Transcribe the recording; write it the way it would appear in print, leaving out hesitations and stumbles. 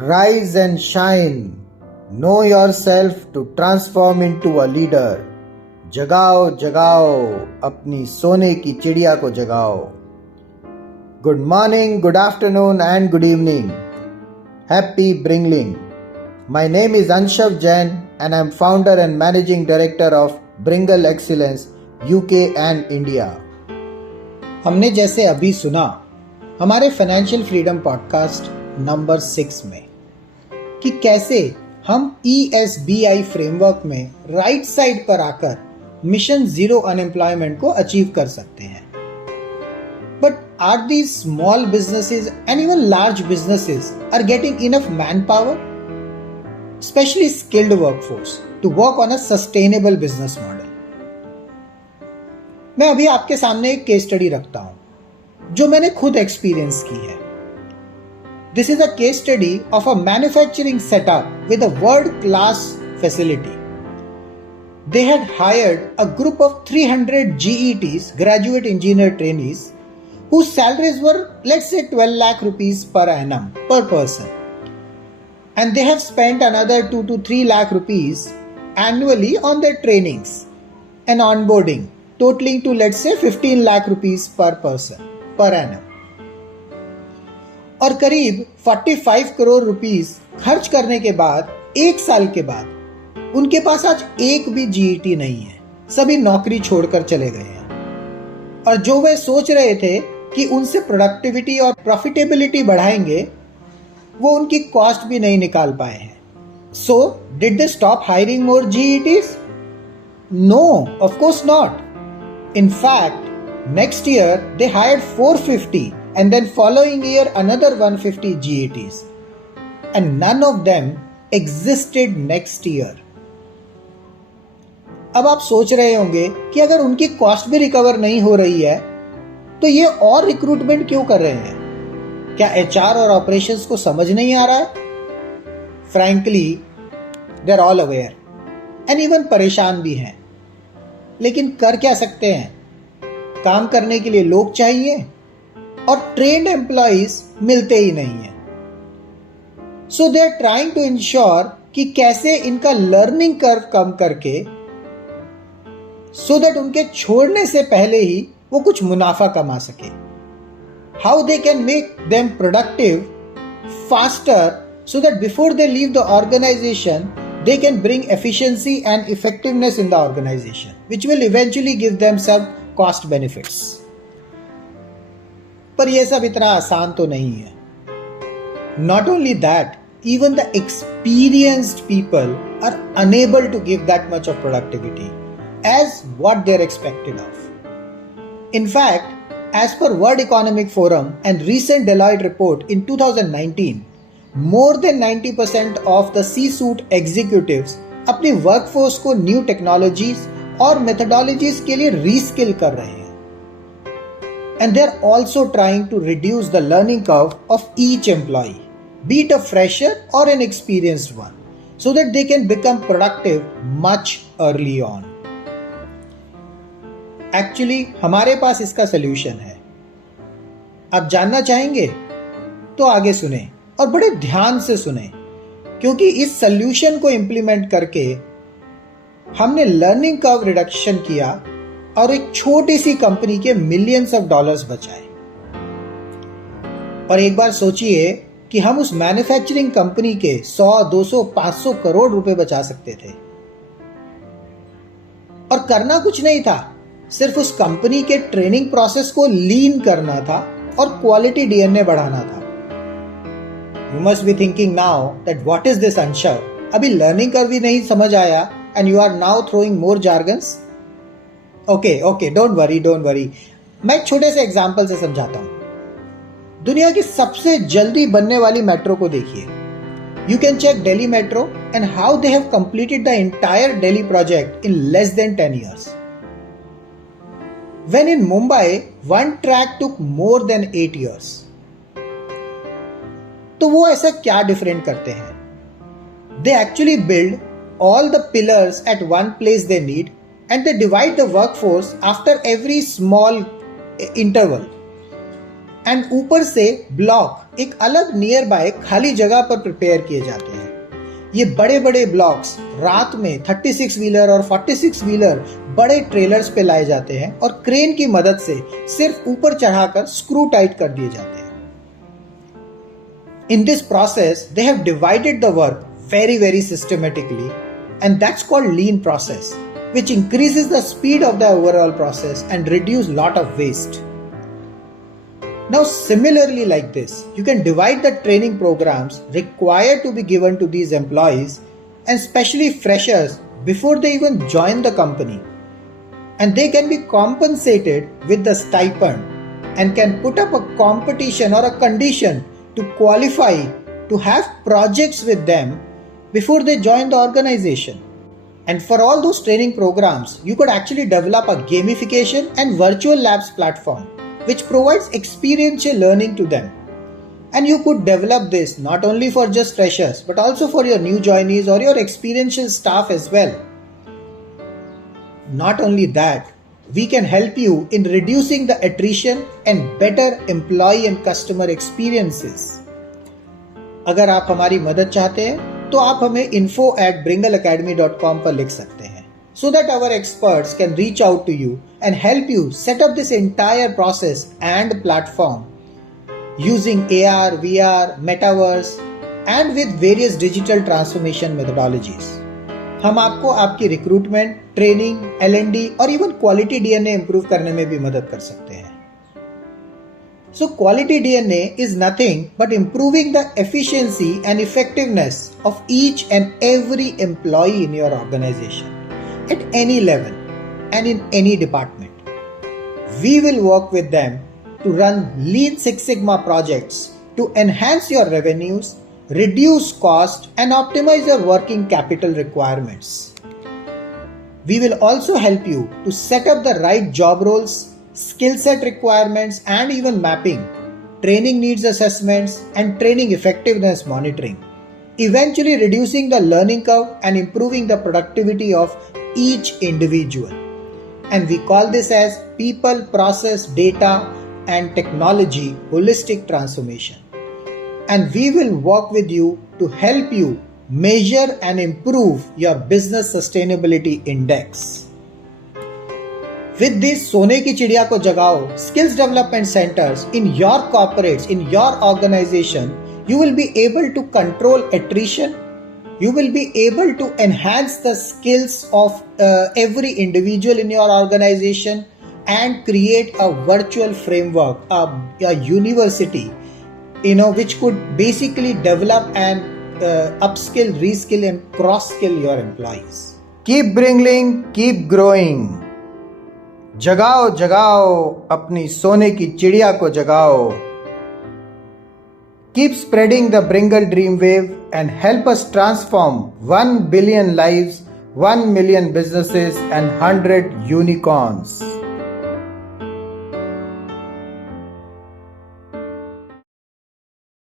Rise and shine. Know yourself to transform into a leader. जगाओ जगाओ अपनी सोने की चिड़िया को जगाओ. Good morning, good afternoon and good evening. Happy Bringling. My name is Anshav Jain and I am founder and managing director of Bringle Excellence UK and India. हमने जैसे अभी सुना हमारे फाइनेंशियल फ्रीडम पॉडकास्ट नंबर 6 में कि कैसे हम ESBI framework में राइट साइड पर आकर मिशन जीरो अनएम्प्लॉयमेंट को अचीव कर सकते हैं. But are these small businesses and even large businesses are getting enough manpower, specially skilled workforce, to work on a sustainable business model? मैं अभी आपके सामने एक केस स्टडी रखता हूं जो मैंने खुद एक्सपीरियंस की है. This is a case study of a manufacturing setup with a world-class facility. They had hired a group of 300 GETs, graduate engineer trainees, whose salaries were, let's say, 12 lakh rupees per annum per person. And they have spent another 2 to 3 lakh rupees annually on their trainings and onboarding, totaling to, let's say, 15 lakh rupees per person per annum. और करीब 45 crore rupees खर्च करने के बाद एक साल के बाद उनके पास आज एक भी जीईटी नहीं है. सभी नौकरी छोड़कर चले गए हैं और जो वे सोच रहे थे कि उनसे प्रोडक्टिविटी और प्रॉफिटेबिलिटी बढ़ाएंगे वो उनकी कॉस्ट भी नहीं निकाल पाए हैं. So did they stop hiring more GETs? No, of course not. In fact next year they hired 450 and then following year another 150 GETs, and none of them existed next year. अब आप सोच रहे होंगे कि अगर उनकी कॉस्ट भी recover नहीं हो रही है तो ये और रिक्रूटमेंट क्यों कर रहे हैं? क्या HR और ऑपरेशंस को समझ नहीं आ रहा है? Frankly they are all aware and even परेशान भी हैं. लेकिन कर क्या सकते हैं? काम करने के लिए लोग चाहिए और ट्रेन्ड एम्प्लॉइज मिलते ही नहीं है. So they are trying to ensure कि कैसे इनका लर्निंग कर्व कम करके सो दैट उनके छोड़ने से पहले ही वो कुछ मुनाफा कमा सके. How they can make them productive faster so that before they leave the organisation they can bring efficiency and effectiveness in the organization, which will eventually give them some cost benefits. पर यह सब इतना आसान तो नहीं है. Not only that, even the experienced people are unable to give that much of productivity as what they're expected of. In fact, as per World Economic Forum and recent Deloitte report in 2019, more than 90% of the C-suite executives अपनी workforce को new technologies और methodologies के लिए reskill कर रहे हैं. And they're also trying to reduce the learning curve of each employee, be it a fresher or an experienced one, so that they can become productive much early on. Actually, हमारे पास इसका solution है. आप जानना चाहेंगे? तो आगे सुने और बड़े ध्यान से सुने, क्योंकि इस solution को implement करके हमने learning curve reduction किया और एक छोटी सी कंपनी के मिलियंस ऑफ डॉलर्स बचाए. और एक बार सोचिए कि हम उस मैन्युफैक्चरिंग कंपनी के 100, 200, 500 करोड़ रुपए बचा सकते थे. और करना कुछ नहीं था, सिर्फ उस कंपनी के ट्रेनिंग प्रोसेस को लीन करना था और क्वालिटी DNA बढ़ाना था. You must be thinking now that what is this अंशव? अभी लर्निंग कर्व भी नहीं समझ आया and you are now throwing more jargons. Okay, don't worry. मैं एक छोटे से एग्जाम्पल से समझाता हूं. दुनिया की सबसे जल्दी बनने वाली मेट्रो को देखिए. You can check Delhi metro and how they have completed the entire Delhi project in less than 10 years. When in Mumbai, one track took more than 8 years. तो वो ऐसा क्या डिफरेंट करते हैं? They actually build all the pillars at one place they need, and they divide the workforce after every small interval. And ऊपर से block एक अलग नियर बाय खाली जगह पर प्रिपेयर किए जाते हैं। ये बड़े बड़े ब्लॉक्स रात में 36 व्हीलर और 46 व्हीलर बड़े ट्रेलर्स पे लाए जाते हैं और क्रेन की मदद से सिर्फ ऊपर चढ़ाकर स्क्रू टाइट कर दिए जाते हैं। In this process, they have divided the work very systematically, and that's called lean process, which increases the speed of the overall process and reduce lot of waste. Now, similarly like this, you can divide the training programs required to be given to these employees, and especially freshers, before they even join the company. And they can be compensated with the stipend and can put up a competition or a condition to qualify to have projects with them before they join the organization. And for all those training programs, you could actually develop a gamification and virtual labs platform which provides experiential learning to them. And you could develop this not only for just freshers but also for your new joinees or your experiential staff as well. Not only that, we can help you in reducing the attrition and better employee and customer experiences. अगर आप हमारी मदद चाहते हैं तो आप हमें info@bringalacademy.com पर लिख सकते हैं, so that our experts can reach out to you and help you set up this entire process and platform using AR, VR, Metaverse and with various digital transformation methodologies. हम आपको आपकी रिक्रूटमेंट, ट्रेनिंग, L&D और even quality DNA improve करने में भी मदद कर सकते हैं. So quality DNA is nothing but improving the efficiency and effectiveness of each and every employee in your organization at any level and in any department. We will work with them to run Lean Six Sigma projects to enhance your revenues, reduce cost and optimize your working capital requirements. We will also help you to set up the right job roles, skill set requirements and even mapping, training needs assessments and training effectiveness monitoring, eventually reducing the learning curve and improving the productivity of each individual. And we call this as people, process, data and technology holistic transformation. And we will work with you to help you measure and improve your business sustainability index. With this सोने की चिड़िया को जगाओ skills development centers in your corporates, in your organization, you will be able to control attrition. You will be able to enhance the skills of every individual in your organization and create a virtual framework, a university, which could basically develop and upskill, reskill and cross-skill your employees. Keep bringing, keep growing. जगाओ जगाओ अपनी सोने की चिड़िया को जगाओ. Keep spreading the Bringal dream wave and help us transform 1 billion lives, 1 million businesses and 100 unicorns.